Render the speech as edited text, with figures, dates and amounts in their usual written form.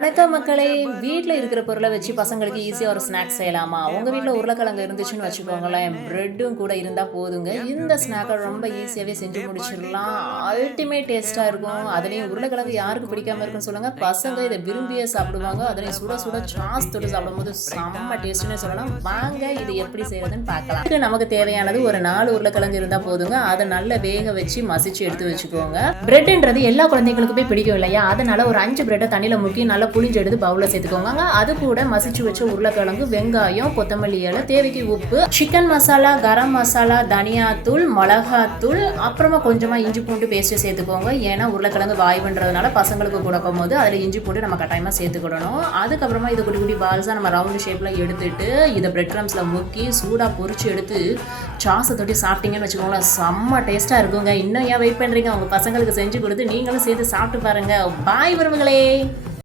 வணக்கம் மக்களே! வீட்ல இருக்கிற பொருள வச்சு பசங்களுக்கு ஈஸியா ஒரு ஸ்நாக்ஸ் செய்யலாமா? உங்க வீட்ல உருளைக்கிழங்கு இருந்துச்சுன்னு வச்சுக்கோங்களேன், பிரெட்டும் கூட இருந்தா போதுங்க. இந்த ஸ்நாக்க ரொம்ப ஈஸியாவே செஞ்சு முடிச்சிடலாம். அல்டிமேட் டேஸ்ட்டா இருக்கும். அதுலயும் உருளைக்கிழங்கு யாருக்கு பிடிக்காம இருக்குன்னு சொல்லுங்க. பசங்க இத விரும்பியே சாப்பிடுவாங்க. அதுலயும் சுட சுட சாஸ் தொட்டு சாப்பிடும்போது செம்ம டேஸ்ட்டுன்னே சொல்லலாம். வாங்க இது எப்படி செய்றதுன்னு பார்க்கலாம். இதுக்கு நமக்கு தேவையானது ஒரு 4 உருளைக்கிழங்கு இருந்தா போதுங்க. அத நல்லா வேக வச்சு மசிச்சு எடுத்து வச்சுக்கோங்க. பிரெட்ன்றது எல்லா குழந்தைகளுக்குமே பிடிக்கும் இல்லையா? அதனால ஒரு 5 பிரெட்ட தண்ணியில முக்கி நல்லா புளிஞ்சு எடுத்து பவுல்ல சேர்த்துக்கோங்க. அது கூட மசிச்சு வச்ச உருளைக்கிழங்கு, வெங்காயம், கொத்தமல்லி இலை, தேவைக்கு உப்பு, சிக்கன் மசாலா, கரம் மசாலா, தனியாத்தூள், மிளகாத்தூள், அப்புறமா கொஞ்சமா இஞ்சி பூண்டு பேஸ்ட் சேர்த்துக்கோங்க. ஏன்னா உருளைக்கிழங்கு வாய்வுன்றதுனால பசங்களுக்கு கொடுக்கும் போது அதில் இஞ்சி பூண்டு நம்ம கட்டாயமா சேர்த்துக்கிடணும். அதுக்கப்புறமா இது குட்டி குட்டி பால்ஸா நம்ம ரவுண்ட் ஷேப்ல எடுத்துட்டு இதை பிரெட் கிரம்ஸ்ல முக்கி சூடா பொரிச்சு எடுத்து சாஸை தொட்டி சாப்பிட்டீங்கன்னு வச்சுக்கோங்களேன், செம்ம டேஸ்டா இருக்குங்க. இன்னும் ஏன் வெயிட் பண்றீங்க? உங்க பசங்களுக்கு செஞ்சு கொடுத்து நீங்களும் சேர்த்து சாப்பிட்டு பாருங்க. பாய் உறவுகளே.